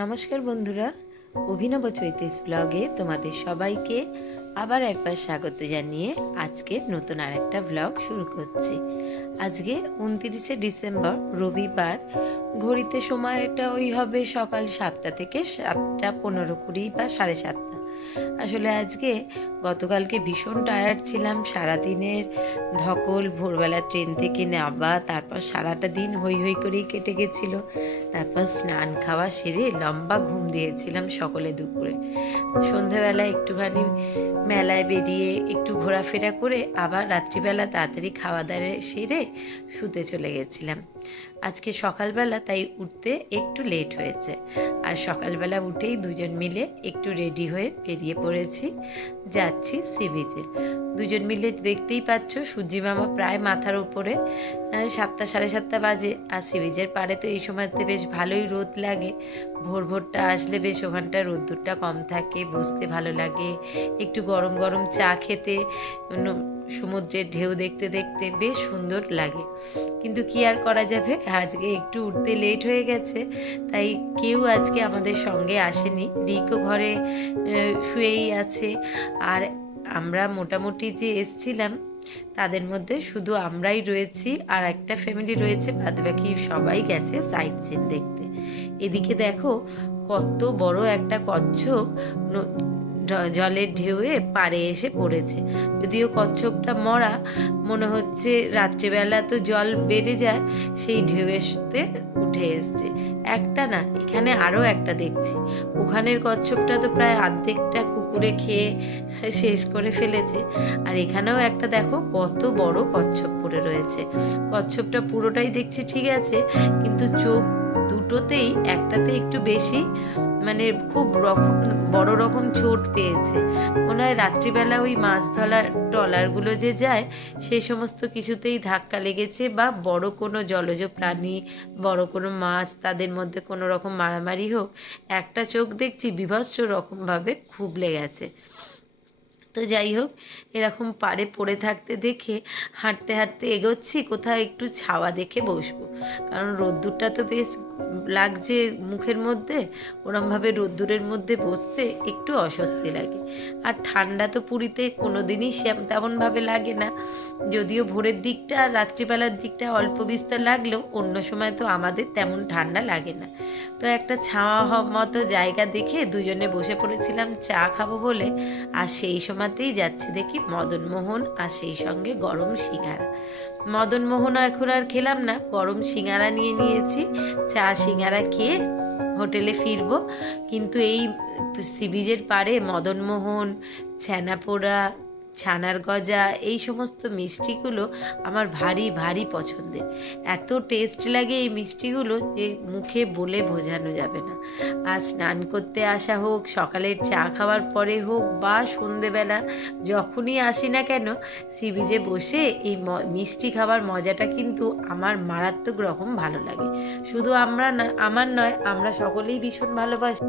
নমস্কার বন্ধুরা, অভিনব চৈতেশ ব্লগে তোমাদের সবাইকে আবার একবার স্বাগত জানিয়ে আজকে নতুন আরেকটা ব্লগ শুরু করছি। আজকে 29শে ডিসেম্বর রবিবার। ঘড়িতে সময়টা ওই হবে সকাল 7টা থেকে 7:15-20 বা 7:30। আসলে আজকে গতকালকে ভীষণ টায়ার্ড ছিলাম, সারাদিনের ধকল, ভোরবেলা ট্রেন থেকে নামা, তারপর সারাটা দিন হই হই করেই কেটে গেছিলো। তারপর স্নান খাওয়া সেরে লম্বা ঘুম দিয়েছিলাম সকলে দুপুরে। সন্ধেবেলা একটুখানি মেলায় বেরিয়ে একটু ঘোরাফেরা করে আবার রাত্রিবেলা তাড়াতাড়ি খাওয়া দাওয়া সেরে শুতে চলে গেছিলাম। আজকে সকালবেলা তাই উঠতে একটু লেট হয়েছে, আর সকালবেলা উঠেই দুজন মিলে একটু রেডি হয়ে বেরিয়ে পড়েছি, যাচ্ছি সি বিচে। দুজন মিলে দেখতেই পাচ্ছ সূর্যি মামা প্রায় মাথার উপরে। 7টা 7:30 বাজে, আর সি বিচের পাড়ে তো এই সময়তে বেশ ভালোই রোদ লাগে। ভোর ভোরটা আসলে বেশ ওখানটা রোদ্দুরটা কম থাকে, বসতে ভালো লাগে, একটু গরম গরম চা খেতে, সমুদ্রের ঢেউ দেখতে দেখতে বেশ সুন্দর লাগে। কিন্তু কি আর করা যাবে, আজকে একটু উঠতে লেট হয়ে গেছে, তাই কেউ আজকে আমাদের সঙ্গে আসেনি। রিকও ঘরে শুয়েই আছে, আর আমরা মোটামুটি যে এসছিলাম তাদের মধ্যে শুধু আমরাই রয়েছি, আর একটা ফ্যামিলি রয়েছে, বাদবাকি সবাই গেছে সাইট সিন দেখতে। এদিকে দেখো কত বড় একটা কচ্ছপ জলের ঢেউয়ে পাড়ে এসে পড়েছে। যদিও কচ্ছপটা মরা, মনে হচ্ছে রাত্রিবেলা তো জল বেড়ে যায়, সেই ঢেউয়েতে উঠে এসছে। একটা না, এখানে আরও একটা দেখছি। ওখানের কচ্ছপটা তো প্রায় অর্ধেকটা কুকুরে খেয়ে শেষ করে ফেলেছে, আর এখানেও একটা দেখো কত বড় কচ্ছপ পড়ে রয়েছে। কচ্ছপটা পুরোটাই দেখছি ঠিক আছে, কিন্তু চোখ দুটোতেই একটাতে একটু বেশি, মানে খুব বড় রকম চোট পেয়েছে। মনে হয় রাত্রিবেলা ওই মাছ ধরার ট্রলারগুলো যে যায় সেই সমস্ত কিছুতেই ধাক্কা লেগেছে, বা বড় কোনো জলজ প্রাণী, বড় কোনো মাছ, তাদের মধ্যে কোনো রকম মারামারি হোক, একটা চোখ দেখছি বিভৎস রকমভাবে খুবলে গেছে। তো যাই হোক, এরকম পাড়ে পড়ে থাকতে দেখে হাঁটতে হাঁটতে এগোচ্ছি, কোথাও একটু ছাওয়া দেখে বসবো, কারণ রোদ্দুরটা তো বেশ লাগছে মুখের মধ্যে। ওরমভাবে রোদ্দুরের মধ্যে বসতে একটু অস্বস্তি লাগে, আর ঠান্ডা তো পুরীতে কোনো দিনই তেমনভাবে লাগে না। যদিও ভোরের দিকটা আর রাত্রিবেলার দিকটা অল্প বিস্তর লাগলেও অন্য সময় তো আমাদের তেমন ঠান্ডা লাগে না। তো একটা ছাওয়া মতো জায়গা দেখে দুজনে বসে পড়েছিলাম চা খাবো বলে, আর সেই সময়তেই যাচ্ছে দেখি মদনমোহন, আর সেই সঙ্গে গরম সিঙ্গারা। মদনমোহন এখন আর খেলাম না, গরম সিঙ্গারা নিয়ে নিয়েছি। চা সিঙ্গারা খেয়ে হোটেলে ফিরবো। কিন্তু এই সি বিচের পাড়ে মদনমোহন, ছানাপোড়া, ছানার গজা, এই সমস্ত মিষ্টিগুলো আমার ভারী ভারী পছন্দের। এত টেস্ট লাগে এই মিষ্টিগুলো যে মুখে বলে বোঝানো যাবে না। আর স্নান করতে আসা হোক, সকালের চা খাওয়ার পরে হোক, বা সন্ধেবেলা যখনই আসি না কেন, সি বিচে বসে এই মিষ্টি খাবার মজাটা কিন্তু আমার মারাত্মক রকম ভালো লাগে। শুধু আমরা না, আমার নয়, আমরা সকলেই ভীষণ ভালোবাসি।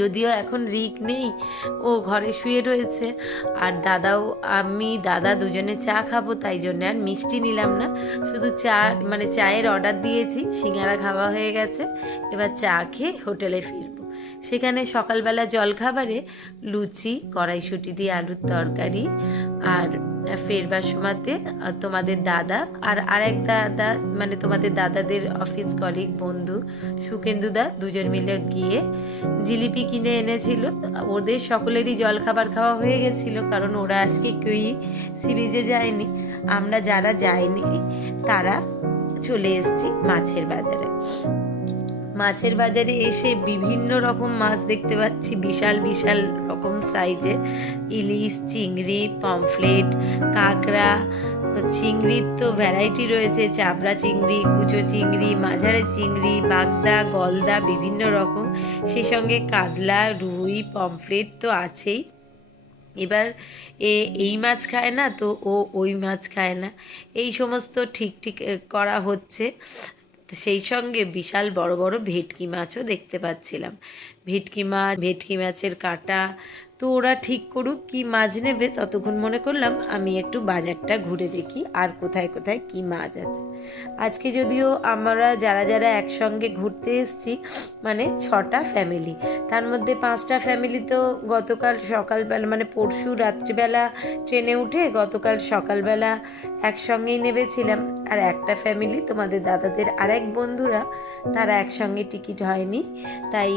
যদিও এখন রিক নেই, ও ঘরে শুয়ে রয়েছে, আর দাদা দুজনে চা খাবো, তাই জন্য আর মিষ্টি নিলাম না, শুধু চা, মানে চায়ের অর্ডার দিয়েছি। সিঙ্গারা খাওয়া হয়ে গেছে, এবার চা খেয়ে হোটেলে ফিরবো। সেখানে সকালবেলা জলখাবারে লুচি, কড়াইশুঁটি দিয়ে আলুর তরকারি, আর ফেরবার সময়তে তোমাদের দাদা আর আরেক দাদা, মানে তোমাদের দাদাদের অফিস কলিগ বন্ধু সুকেন্দুদা, দুজন মিলে গিয়ে জিলিপি কিনে এনেছিল। ওদের সকলেরই জলখাবার খাওয়া হয়ে গেছিল, কারণ ওরা আজকে কেউই সি বিচে যায়নি। আমরা যারা যাইনি তারা চলে এসেছি মাছের বাজারে। মাছের বাজারে এসে বিভিন্ন রকম মাছ দেখতে পাচ্ছি, বিশাল বিশাল রকম সাইজের ইলিশ, চিংড়ি, পমফ্লেট, কাঁকড়া। চিংড়ির তো ভ্যারাইটি রয়েছে, চাবড়া চিংড়ি, কুচো চিংড়ি, মাঝারে চিংড়ি, বাগদা, গলদা, বিভিন্ন রকম। সেই সঙ্গে কাতলা, রুই, পমফ্লেট তো আছেই। এবার এই মাছ খায় না তো ও ওই মাছ খায় না, এই সমস্ত ঠিক ঠিক করা হচ্ছে। সেই সঙ্গে বিশাল বড় বড় ভেটকি মাছও দেখতে পাচ্ছিলাম। ভেটকি মাছের কাঁটা, তো ওরা ঠিক করুক কি মাছ নেবে, ততক্ষণ মনে করলাম আমি একটু বাজারটা ঘুরে দেখি আর কোথায় কোথায় কি মাছ আছে। আজকে যদিও আমরা যারা যারা একসঙ্গে ঘুরতে এসেছি মানে 6টা ফ্যামিলি, তার মধ্যে 5টা ফ্যামিলি তো গতকাল সকালবেলা মানে পরশু রাত্রিবেলা ট্রেনে উঠে গতকাল সকালবেলা একসঙ্গেই নেমেছিলাম, আর একটা ফ্যামিলি তোমাদের দাদাদের আরেক বন্ধুরা তারা একসঙ্গে টিকিট হয়নি, তাই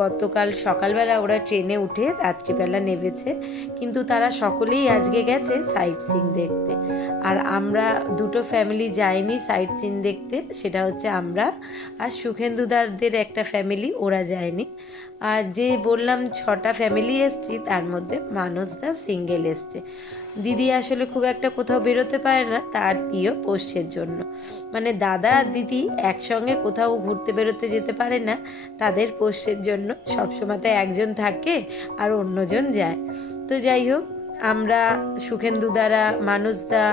গতকাল সকালবেলা ওরা ট্রেনে উঠে রাত্রিবেলা নেমেছে। কিন্তু তারা সকলেই আজকে গেছে সাইট সিন দেখতে, আর আমরা দুটো ফ্যামিলি যাইনি সাইট সিন দেখতে, সেটা হচ্ছে আমরা আর সুখেন্দুদারদের একটা ফ্যামিলি, ওরা যায়নি। আর যে বললাম 6টা ফ্যামিলি এসছি তার মধ্যে মানসদা সিঙ্গেল এসছে। দিদি আসলে খুব একটা কোথাও বেরোতে পারে না তার প্রিয় পোষ্যের জন্য, মানে দাদা আর দিদি একসঙ্গে কোথাও ঘুরতে বেরোতে যেতে পারে না, তাদের পোষ্যের জন্য সবসময় একজন থাকে আর অন্যজন যায়। তো যাই হোক, আমরা সুখেন্দুদারা মানুষদা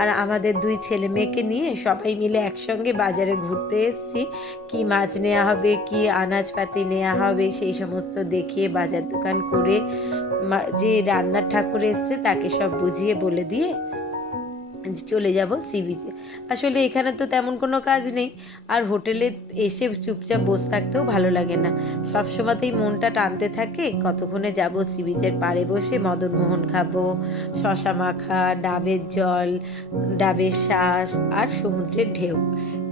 আর আমাদের 2 ছেলে মেয়েকে নিয়ে সবাই মিলে একসঙ্গে বাজারে ঘুরতে এসেছি। কি মাছ নেওয়া হবে, কি আনাজপাতি নেওয়া হবে সেই সমস্ত দেখিয়ে বাজার দোকান করে যে রান্নার ঠাকুর এসছে তাকে সব বুঝিয়ে বলে দিয়ে চলে যাব সি বিচে। আসলে এখানে তো তেমন কোনো কাজ নেই, আর হোটেলে এসে চুপচাপ বসে থাকতেও ভালো লাগে না, সব সময়তেই মনটা টানতে থাকে কতক্ষণে যাব সি বিচের পাড়ে বসে মদনমোহন খাবো, শশা মাখা, ডাবের জল, ডাবের শ্বাস আর সমুদ্রের ঢেউ,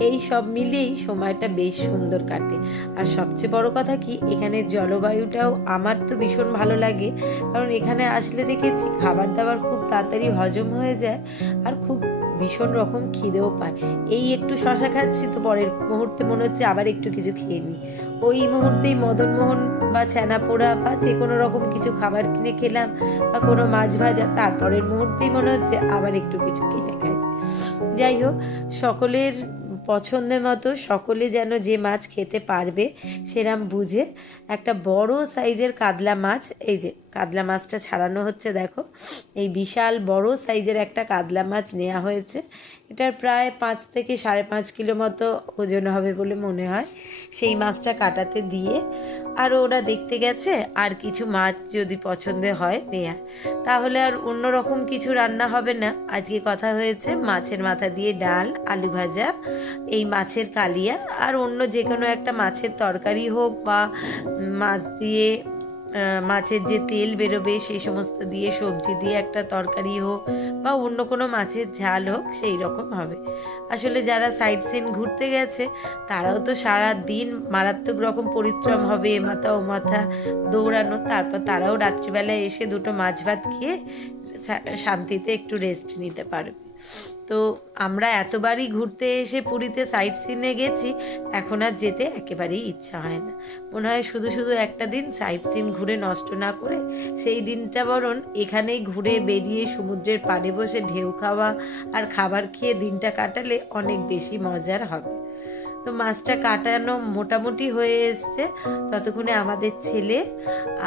এই সব মিলিয়েই সময়টা বেশ সুন্দর কাটে। আর সবচেয়ে বড় কথা কি, এখানে জলবায়ুটাও আমার তো ভীষণ ভালো লাগে, কারণ এখানে আসলে দেখেছি খাবার দাবার খুব তাড়াতাড়ি হজম হয়ে যায় আর খুব ভীষণ রকম খিদেও পায়। এই একটু শশা খাচ্ছি তো পরের মুহূর্তে মনে হচ্ছে আবার একটু কিছু খেয়ে নিই, ওই মুহূর্তেই মদনমোহন বা ছানা পোড়া বা যে কোনো রকম কিছু খাবার কিনে খেলাম বা কোনো মাছ ভাজা, তারপরের মুহূর্তেই মনে হচ্ছে আবার একটু কিছু কিনে খাই। যাই হোক, সকলের পছন্দের মতো সকলে যেন যে মাছ খেতে পারবে সেরাম বুঝে একটা বড় সাইজের কাতলা মাছ, এই যে কাতলা মাছটা ছাড়ানো হচ্ছে দেখো, এই বিশাল বড় সাইজের একটা কাতলা মাছ নেওয়া হয়েছে। এটার প্রায় 5 থেকে 5.5 কিলো মতো ওজন হবে বলে মনে হয়। সেই মাছটা কাটাতে দিয়ে আর ওরা দেখতে গেছে আর কিছু মাছ যদি পছন্দের হয় নেয়া, তাহলে আর অন্যরকম কিছু রান্না হবে না। আজকে কথা হয়েছে মাছের মাথা দিয়ে ডাল, আলু ভাজা, এই মাছের কালিয়া আর অন্য যে কোনো একটা মাছের তরকারি হোক বা মাছ দিয়ে মাছের যে তেল বেরোবে সেই সমস্ত দিয়ে সবজি দিয়ে একটা তরকারি হোক বা অন্য কোনো মাছের ঝাল হোক, সেই রকম হবে। আসলে যারা সাইট সিন ঘুরতে গেছে তারাও তো সারা দিন মারাত্মক রকম পরিশ্রম হবে, মাথা ও মাথা দৌড়ানো, তারপর তারাও রাত্রিবেলায় এসে 2টো মাছ ভাত খেয়ে শান্তিতে একটু রেস্ট নিতে পারবে। তো আমরা এতবারই ঘুরতে এসে পুরীতে সাইট সিনে গেছি, এখন আর যেতে একেবারেই ইচ্ছা হয় না। মনে হয় শুধু শুধু একটা দিন সাইট সিন ঘুরে নষ্ট না করে সেই দিনটা বরং এখানেই ঘুরে বেরিয়ে সমুদ্রের পাড়ে বসে ঢেউ খাওয়া আর খাবার খেয়ে দিনটা কাটালে অনেক বেশি মজার হবে। তো মাছটা কাটানো মোটামুটি হয়ে এসছে, ততক্ষণে আমাদের ছেলে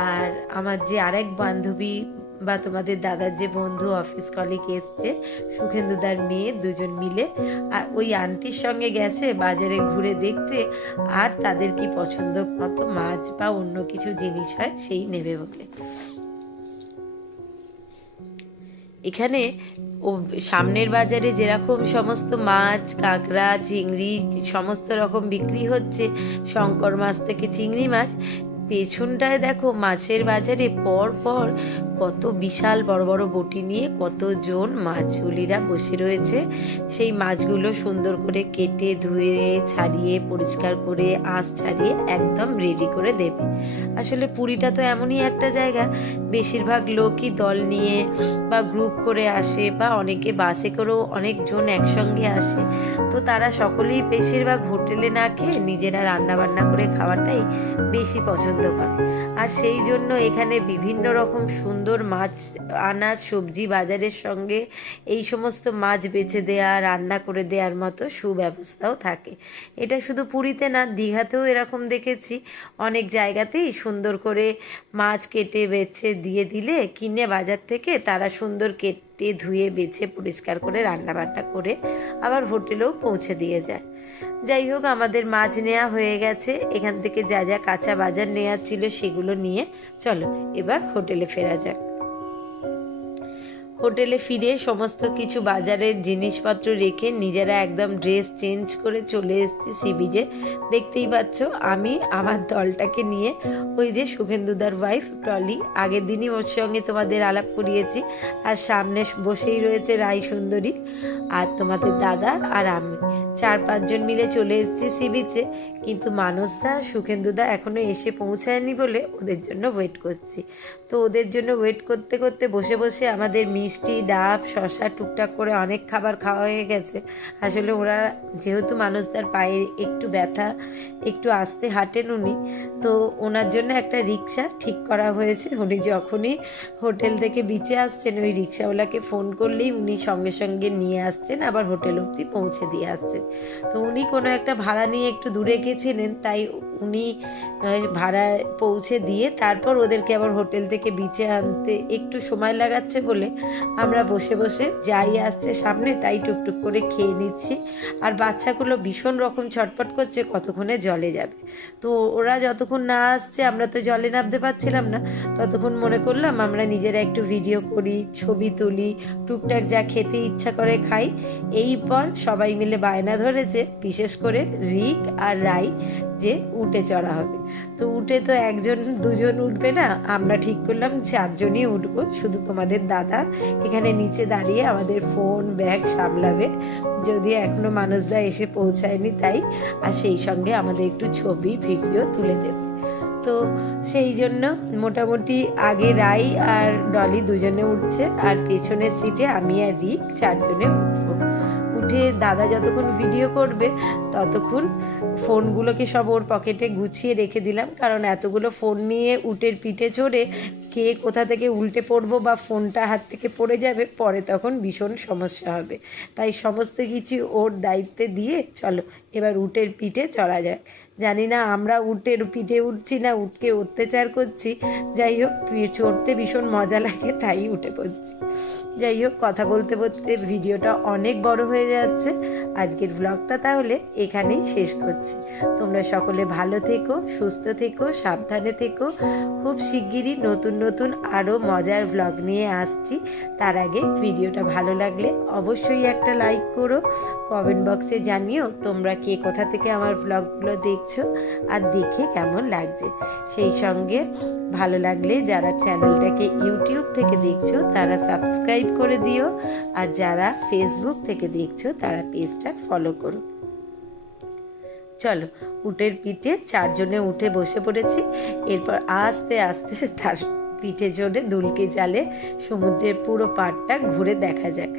আর আমার যে আরেক বান্ধবী বা তোমাদের দাদার যে বন্ধু অফিস কলিগ এসছে, সুখেন্দুদার মেয়ে, 2জন মিলে আর ওই আন্টির সঙ্গে গেছে বাজারে ঘুরে দেখতে আর তাদের কি পছন্দ মতো মাছ বা অন্য কিছু জিনিস হয় সেই নেবে বলে। এখানে ও সামনের বাজারে যেরকম সমস্ত মাছ, কাঁকড়া, চিংড়ি সমস্ত রকম বিক্রি হচ্ছে, শঙ্কর মাছ থেকে চিংড়ি মাছ, পেছনটায় দেখো মাছের বাজারে পর পর কত বিশাল বড় বড় বটি নিয়ে কতজন মাছগুলিরা বসে রয়েছে। সেই মাছগুলো সুন্দর করে কেটে ধুয়ে ছাড়িয়ে পরিষ্কার করে আঁশ ছাড়িয়ে একদম রেডি করে দেবে। আসলে পুরীটা তো এমনই একটা জায়গা, বেশিরভাগ লোকই দল নিয়ে বা গ্রুপ করে আসে বা অনেকে বাসে করেও অনেকজন একসঙ্গে আসে। তো তারা সকলেই বেশিরভাগ হোটেলে না খেয়ে নিজেরা রান্না বান্না করে খাওয়াটাই বেশি পছন্দ করে। আর সেই জন্য এখানে বিভিন্ন রকম সুন্দর মাছ, আনাজ, সবজি বাজারের সঙ্গে এই সমস্ত মাছ বেছে দেয়া, রান্না করে দেওয়ার মতো সুব্যবস্থাও থাকে। এটা শুধু পুরীতে না, দীঘাতেও এরকম দেখেছি, অনেক জায়গাতেই সুন্দর করে মাছ কেটে বেছে দিয়ে দিলে কিনে বাজার থেকে তারা সুন্দর কেটে ধুয়ে বেছে পরিষ্কার করে রান্নাবান্না করে আবার হোটেলেও পৌঁছে দিয়ে যায়। যাই হোক, আমাদের মাছ নেওয়া হয়ে গেছে। এখান থেকে যা যা কাঁচা বাজার নেওয়ার ছিল সেগুলো নিয়ে চলো এবার হোটেলে ফেরা যাক। হোটেলে ফিরে সমস্ত কিছু বাজারের জিনিসপত্র রেখে নিজেরা একদম ড্রেস চেঞ্জ করে চলে এসেছি সি বিচে। দেখতেই পাচ্ছ আমি আমার দলটাকে নিয়ে, ওই যে সুখেন্দুদার ওয়াইফ টলি, আগের দিনই ওর সঙ্গে তোমাদের আলাপ করিয়েছি, আর সামনে বসেই রয়েছে রাই সুন্দরী, আর তোমাদের দাদা আর আমি 4-5 জন মিলে চলে এসেছি সি বিচে। কিন্তু মানসদা সুখেন্দুদা এখনও এসে পৌঁছায়নি বলে ওদের জন্য ওয়েট করছি। তো ওদের জন্য ওয়েট করতে করতে বসে বসে আমাদের মিষ্টি, ডাব, শশা টুকটাক করে অনেক খাবার খাওয়া হয়ে গেছে। আসলে ওরা যেহেতু মানুষদের পায়ে একটু ব্যথা, একটু আস্তে হাঁটেন উনি, তো ওনার জন্য একটা রিক্সা ঠিক করা হয়েছে। উনি যখনই হোটেল থেকে বিচে আসছেন ওই রিক্সাওয়ালাকে ফোন করলেই উনি সঙ্গে সঙ্গে নিয়ে আসছেন, আবার হোটেল অবধি পৌঁছে দিয়ে আসছেন। তো উনি কোনো একটা ভাড়া নিয়ে একটু দূরে গেছিলেন, তাই উনি ভাড়া পৌঁছে দিয়ে তারপর ওদেরকে আবার হোটেল থেকে বিচে আনতে একটু সময় লাগাচ্ছে বলে আমরা বসে বসে যাই আসছে সামনে তাই টুকটুক করে খেয়ে নিচ্ছি। আর বাচ্চাগুলো ভীষণ রকম ছটপট করছে কতক্ষণে জলে যাবে। তো ওরা যতক্ষণ না আসছে আমরা তো জলে নামতে পারছিলাম না, ততক্ষণ মনে করলাম আমরা নিজেরা একটু ভিডিও করি, ছবি তুলি, টুকটাক যা খেতে ইচ্ছা করে খাই। এইপর সবাই মিলে বায়না ধরেছে, বিশেষ করে রিক আর রাই, যে উঠে চড়া হবে। তো উঠে তো 1-2 উঠবে না, আমরা ঠিক করলাম 4 জনই উঠবো। শুধু তোমাদের দাদা এখানে নিচে দাঁড়িয়ে আমাদের ফোন ব্যাগ সামলাবে, যদিও এখনো মানুষদা এসে পৌঁছায়নি তাই, আর সেই সঙ্গে আমাদের একটু ছবি ভিডিও তুলে দেবে। তো সেই জন্য মোটামুটি আগে রাই আর ডলি দুজনে উঠছে, আর পেছনের সিটে আমি আর রিক 4 জনে উঠবো। উঠে দাদা যতক্ষণ ভিডিও করবে ততক্ষণ ফোনগুলোকে সব ওর পকেটে গুছিয়ে রেখে দিলাম, কারণ এতগুলো ফোন নিয়ে উটের পিঠে চড়ে কে কোথা থেকে উল্টে পড়বো বা ফোনটা হাত থেকে পড়ে যাবে, পরে তখন ভীষণ সমস্যা হবে। তাই সমস্ত কিছু ওর দায়িত্বে দিয়ে চলো এবার উটের পিঠে চড়া যাক। জানি না আমরা উটের পিঠে উঠছি না উটকে অত্যাচার করছি, যাই হোক চড়তে ভীষণ মজা লাগে তাই উঠে পড়ছি। যাই হোক, কথা বলতে বলতে ভিডিওটা অনেক বড় হয়ে যাচ্ছে। আজকের ব্লগটা তাহলে এখানেই শেষ করছি। তোমরা সকলে ভালো থেকো, সুস্থ থেকো, সাবধানে থেকো। খুব শিগগিরই নতুন নতুন আরও মজার ব্লগ নিয়ে আসছি। তার আগে ভিডিওটা ভালো লাগলে অবশ্যই একটা লাইক করো, কমেন্ট বক্সে জানিও তোমরা কে কোথা থেকে আমার ব্লগগুলো দেখছো আর দেখে কেমন লাগছে। সেই সঙ্গে ভালো লাগলে যারা চ্যানেলটাকে ইউটিউব থেকে দেখছো তারা সাবস্ক্রাইব করে দিও, আর যারা ফেসবুক থেকে দেখছো তারা পেজটা ফলো করো। চলো উটের পিঠে 4 জনে উঠে বসে পড়েছি। এরপর আস্তে আস্তে তার পিঠে চড়ে দুলকি জালে সমুদ্রের পুরো পাড়টা ঘুরে দেখা যাক।